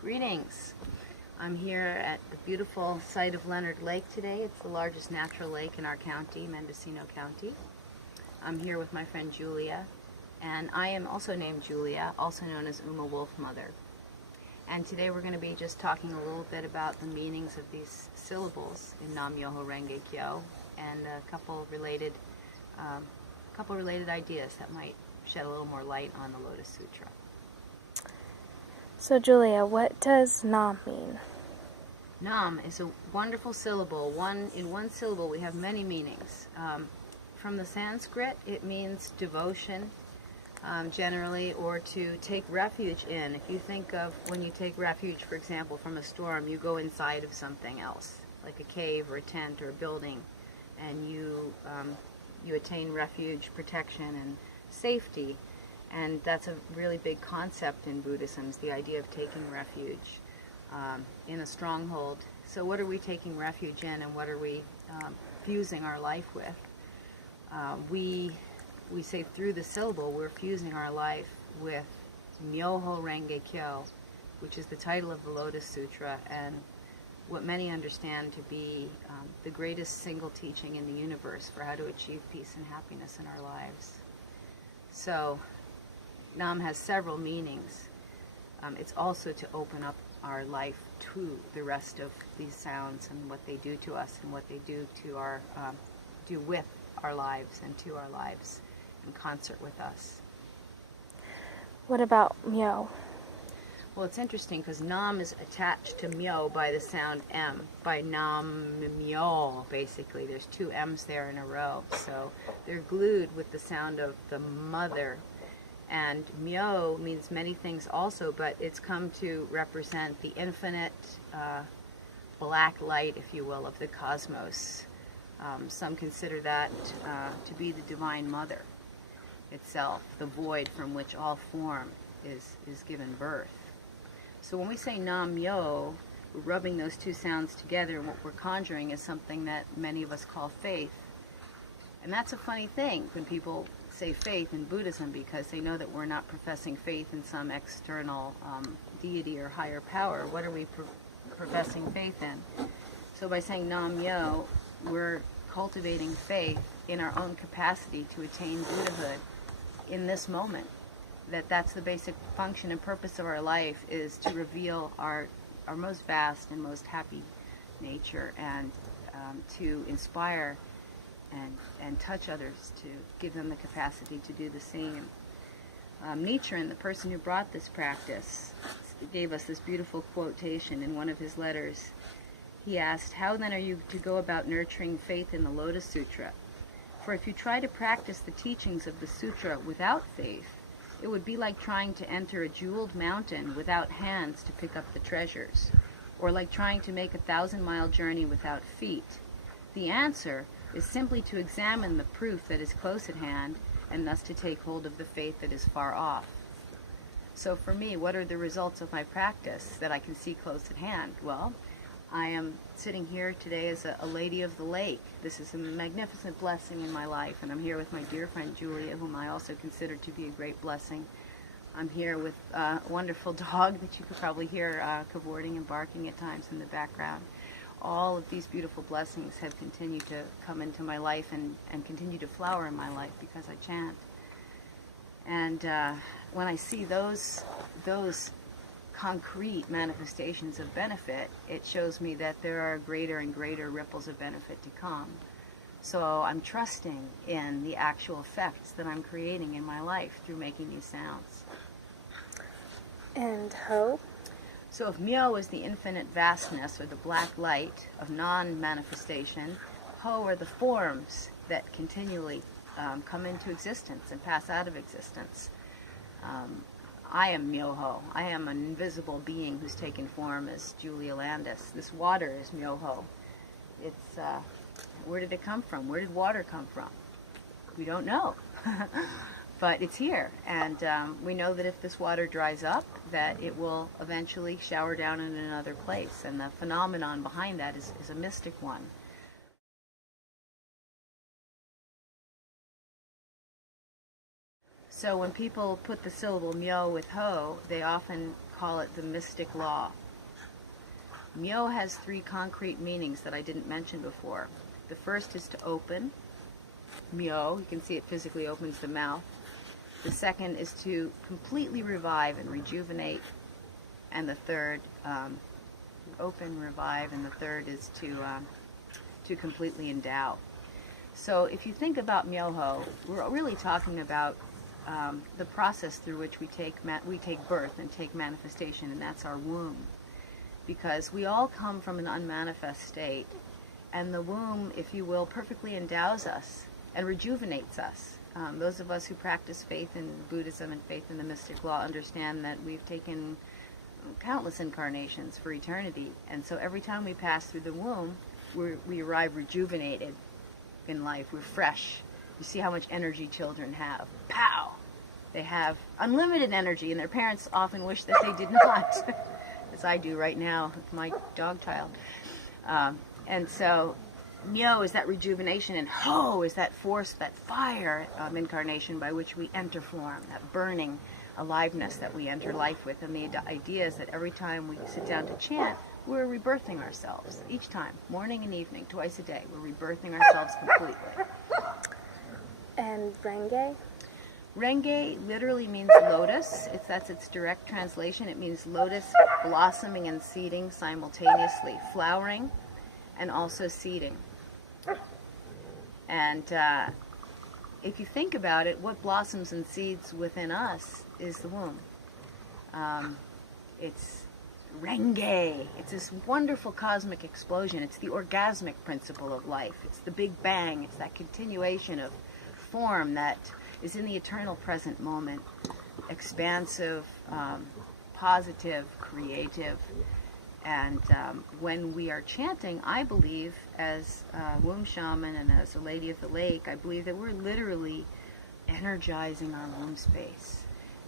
Greetings. I'm here at the beautiful site of Leonard Lake today. It's the largest natural lake in our county, Mendocino County. I'm here with my friend Julia, and I am also named Julia, also known as Uma Wolfmother. And today we're going to be just talking a little bit about the meanings of these syllables in Nam Myoho Renge Kyo and a couple related ideas that might shed a little more light on the Lotus Sutra. So Julia, what does Nam mean? Nam is a wonderful syllable. In one syllable we have many meanings. From the Sanskrit it means devotion, generally, or to take refuge in. If you think of when you take refuge, for example, from a storm, you go inside of something else, like a cave or a tent or a building, and you attain refuge, protection, and safety. And that's a really big concept in Buddhism, is the idea of taking refuge in a stronghold. So what are we taking refuge in, and what are we fusing our life with? We say through the syllable we're fusing our life with Myoho Renge Kyo, which is the title of the Lotus Sutra, and what many understand to be the greatest single teaching in the universe for how to achieve peace and happiness in our lives. So Nam has several meanings. It's also to open up our life to the rest of these sounds and what they do to us and what they do to our do with our lives and to our lives in concert with us. What about Myo? Well, it's interesting because Nam is attached to Myo by the sound M, by Nam Myo, basically. There's two M's there in a row, so they're glued with the sound of the mother. And Myo means many things also, but it's come to represent the infinite black light, if you will, of the cosmos. Some consider that to be the Divine Mother itself, the void from which all form is given birth. So when we say Nam Myo, we're rubbing those two sounds together, and what we're conjuring is something that many of us call faith. And that's a funny thing when people say faith in Buddhism, because they know that we're not professing faith in some external deity or higher power. What are we professing faith in? So by saying Nam Myo, we're cultivating faith in our own capacity to attain Buddhahood in this moment. That's the basic function and purpose of our life, is to reveal our most vast and most happy nature, and to inspire and touch others, to give them the capacity to do the same. Nichiren, the person who brought this practice, gave us this beautiful quotation in one of his letters. He asked, "How then are you to go about nurturing faith in the Lotus Sutra? For if you try to practice the teachings of the sutra without faith, it would be like trying to enter a jeweled mountain without hands to pick up the treasures, or like trying to make a 1,000-mile journey without feet. The answer is simply to examine the proof that is close at hand, and thus to take hold of the faith that is far off." So for me, what are the results of my practice that I can see close at hand? Well, I am sitting here today as a lady of the lake. This is a magnificent blessing in my life, and I'm here with my dear friend Julia, whom I also consider to be a great blessing. I'm here with a wonderful dog that you could probably hear cavorting and barking at times in the background. All of these beautiful blessings have continued to come into my life and continue to flower in my life because I chant. And when I see those concrete manifestations of benefit, it shows me that there are greater and greater ripples of benefit to come. So I'm trusting in the actual effects that I'm creating in my life through making these sounds. And Ho? So if Myo is the infinite vastness, or the black light of non-manifestation, Ho are the forms that continually come into existence and pass out of existence. I am Myoho. I am an invisible being who's taken form as Julia Landis. This water is Myoho. It's where did it come from? Where did water come from? We don't know. But it's here, and we know that if this water dries up, that it will eventually shower down in another place, and the phenomenon behind that is a mystic one. So when people put the syllable myo with ho, they often call it the mystic law. Myo has 3 concrete meanings that I didn't mention before. The first is to open. Myo, you can see it physically opens the mouth. The second is to completely revive and rejuvenate. And the third, open, revive, and the third is to completely endow. So if you think about Myoho, we're really talking about the process through which we take birth and take manifestation, and that's our womb. Because we all come from an unmanifest state, and the womb, if you will, perfectly endows us and rejuvenates us. Those of us who practice faith in Buddhism and faith in the mystic law understand that we've taken countless incarnations for eternity, and so every time we pass through the womb, we arrive rejuvenated in life. We're fresh. You see how much energy children have. Pow! They have unlimited energy, and their parents often wish that they did not, as I do right now with my dog child. And so Myo is that rejuvenation, and Ho is that force, that fire incarnation by which we enter form, that burning aliveness that we enter life with. And the idea is that every time we sit down to chant, we're rebirthing ourselves. Each time, morning and evening, twice a day, we're rebirthing ourselves completely. And Renge? Renge literally means lotus. That's its direct translation. It means lotus blossoming and seeding simultaneously, flowering and also seeding. And if you think about it, what blossoms and seeds within us is the womb. It's Renge. It's this wonderful cosmic explosion. It's the orgasmic principle of life. It's the Big Bang. It's that continuation of form that is in the eternal present moment. Expansive, positive, creative. And when we are chanting, I believe, as a womb shaman and as a lady of the lake, I believe that we're literally energizing our womb space.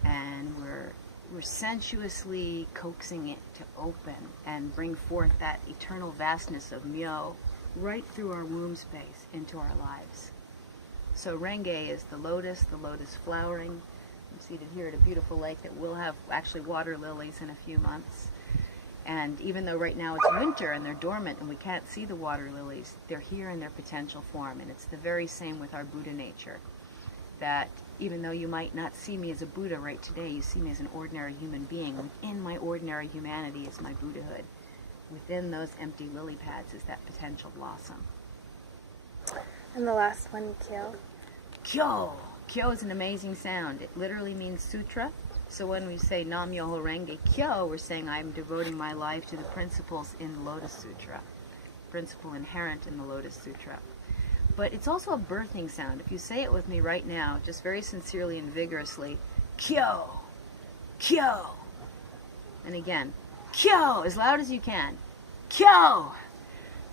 And we're sensuously coaxing it to open and bring forth that eternal vastness of Myo right through our womb space into our lives. So Renge is the lotus flowering. I'm seated here at a beautiful lake that will have actually water lilies in a few months. And even though right now it's winter and they're dormant and we can't see the water lilies, they're here in their potential form. And it's the very same with our Buddha nature. That even though you might not see me as a Buddha right today, you see me as an ordinary human being. Within my ordinary humanity is my Buddhahood. Within those empty lily pads is that potential blossom. And the last one, Kyo. Kyo! Kyo is an amazing sound. It literally means sutra. So when we say Nam Myoho Renge Kyo, we're saying I'm devoting my life to the principles in the Lotus Sutra, principle inherent in the Lotus Sutra. But it's also a birthing sound. If you say it with me right now, just very sincerely and vigorously, Kyo! Kyo! And again, Kyo! As loud as you can. Kyo!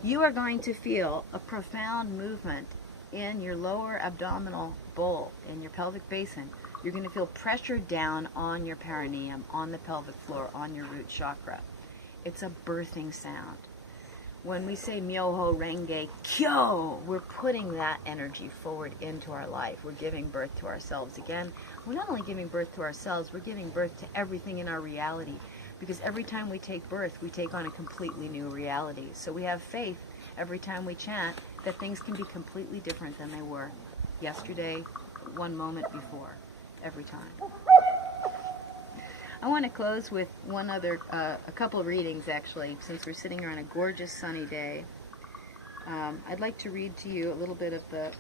You are going to feel a profound movement in your lower abdominal bowl, in your pelvic basin. You're going to feel pressure down on your perineum, on the pelvic floor, on your root chakra. It's a birthing sound. When we say Myoho Renge Kyo, we're putting that energy forward into our life. We're giving birth to ourselves again. We're not only giving birth to ourselves, we're giving birth to everything in our reality. Because every time we take birth, we take on a completely new reality. So we have faith every time we chant that things can be completely different than they were yesterday, one moment before, every time. I want to close with one other, a couple of readings actually, since we're sitting here on a gorgeous sunny day. I'd like to read to you a little bit of the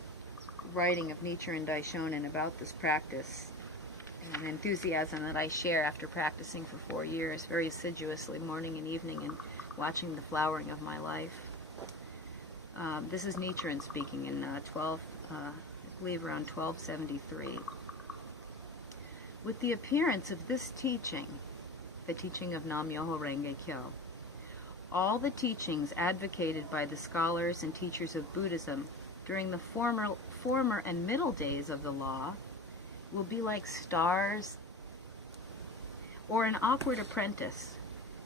writing of Nichiren Daishonin about this practice and enthusiasm that I share after practicing for 4 years, very assiduously, morning and evening, and watching the flowering of my life. This is Nichiren speaking in I believe around 1273. With the appearance of this teaching, the teaching of Nam Myoho Renge Kyo, all the teachings advocated by the scholars and teachers of Buddhism during the former and middle days of the law will be like stars or an awkward apprentice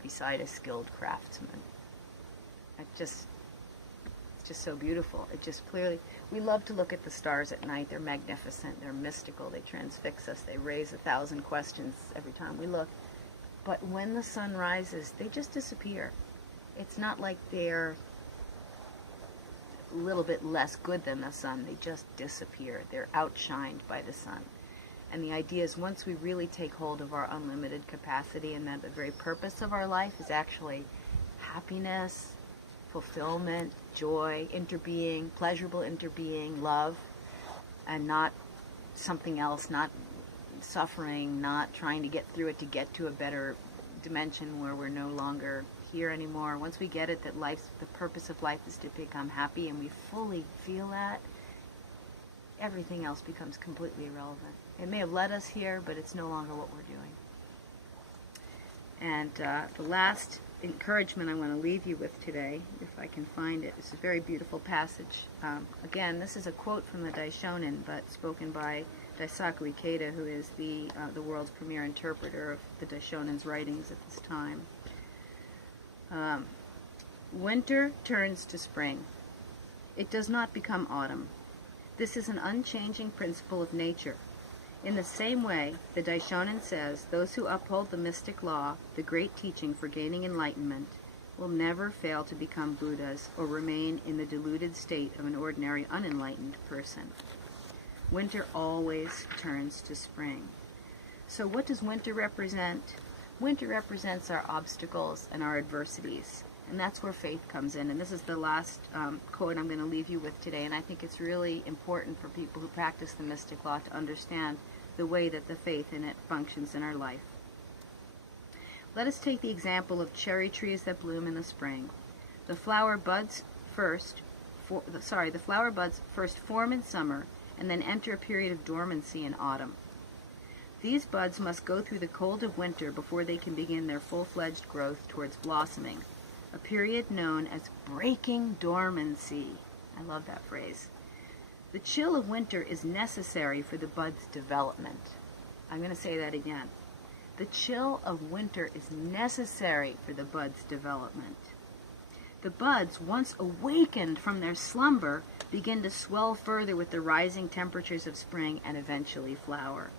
beside a skilled craftsman. It's just so beautiful. It just clearly, we love to look at the stars at night. They're magnificent. They're mystical. They transfix us. They raise 1,000 questions every time we look. But when the sun rises, they just disappear. It's not like they're a little bit less good than the sun. They just disappear. They're outshined by the sun. And the idea is once we really take hold of our unlimited capacity and that the very purpose of our life is actually happiness, fulfillment, joy, interbeing, pleasurable interbeing, love, and not something else, not suffering, not trying to get through it to get to a better dimension where we're no longer here anymore. Once we get it that the purpose of life is to become happy, and we fully feel that, everything else becomes completely irrelevant. It may have led us here, but it's no longer what we're doing. And the last encouragement I want to leave you with today, if I can find it, is a very beautiful passage. Again, this is a quote from the Daishonin, but spoken by Daisaku Ikeda, who is the world's premier interpreter of the Daishonin's writings at this time. Winter turns to spring. It does not become autumn. This is an unchanging principle of nature. In the same way, the Daishonin says, those who uphold the mystic law, the great teaching for gaining enlightenment, will never fail to become Buddhas or remain in the deluded state of an ordinary unenlightened person. Winter always turns to spring. So what does winter represent? Winter represents our obstacles and our adversities. And that's where faith comes in. And this is the last quote I'm going to leave you with today. And I think it's really important for people who practice the mystic law to understand the way that the faith in it functions in our life. Let us take the example of cherry trees that bloom in the spring. The flower buds first form in summer and then enter a period of dormancy in autumn. These buds must go through the cold of winter before they can begin their full-fledged growth towards blossoming, a period known as breaking dormancy. I love that phrase. The chill of winter is necessary for the bud's development. I'm going to say that again. The chill of winter is necessary for the bud's development. The buds, once awakened from their slumber, begin to swell further with the rising temperatures of spring and eventually flower.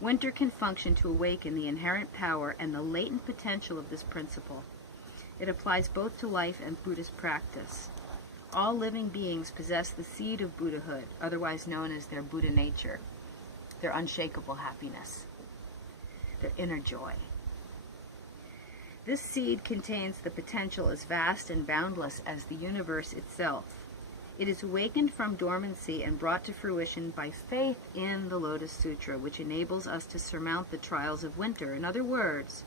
Winter can function to awaken the inherent power and the latent potential of this principle. It applies both to life and Buddhist practice. All living beings possess the seed of Buddhahood, otherwise known as their Buddha nature, their unshakable happiness, their inner joy. This seed contains the potential as vast and boundless as the universe itself. It is awakened from dormancy and brought to fruition by faith in the Lotus Sutra, which enables us to surmount the trials of winter. In other words,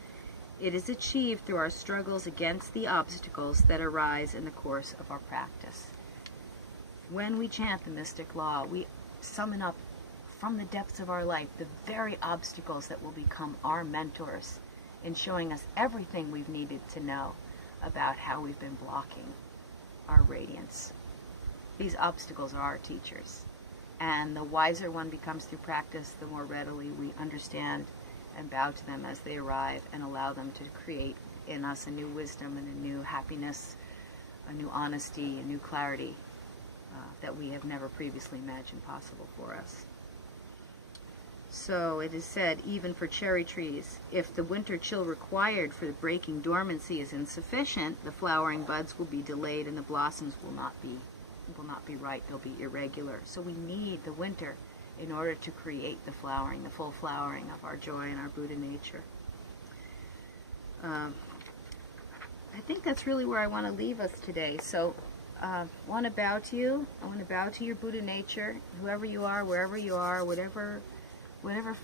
it is achieved through our struggles against the obstacles that arise in the course of our practice. When we chant the mystic law, we summon up from the depths of our life the very obstacles that will become our mentors in showing us everything we've needed to know about how we've been blocking our radiance. These obstacles are our teachers. And the wiser one becomes through practice, the more readily we understand and bow to them as they arrive and allow them to create in us a new wisdom and a new happiness, a new honesty, a new clarity that we have never previously imagined possible for us. So it is said, even for cherry trees, if the winter chill required for the breaking dormancy is insufficient, the flowering buds will be delayed and the blossoms will not be right. They'll be irregular. So we need the winter in order to create the flowering, the full flowering of our joy and our Buddha nature. I think that's really where I want to leave us today. So I want to bow to you. I want to bow to your Buddha nature, whoever you are, wherever you are, whatever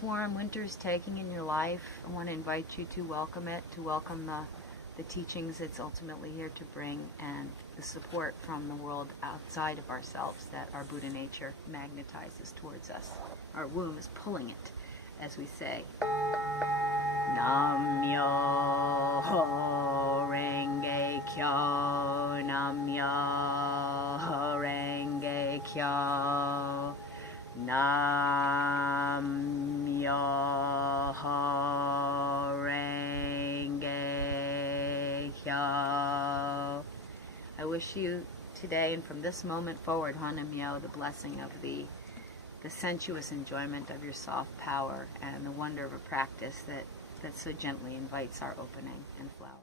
form winter is taking in your life. I want to invite you to welcome it, to welcome the teachings it's ultimately here to bring, and the support from the world outside of ourselves that our Buddha nature magnetizes towards us. Our womb is pulling it, as we say. Nam-myoho renge kyo, Nam-myoho renge kyo, Nam-myoho renge kyo. I wish you today and from this moment forward, Hanamyo, the blessing of the sensuous enjoyment of your soft power and the wonder of a practice that that so gently invites our opening and flower.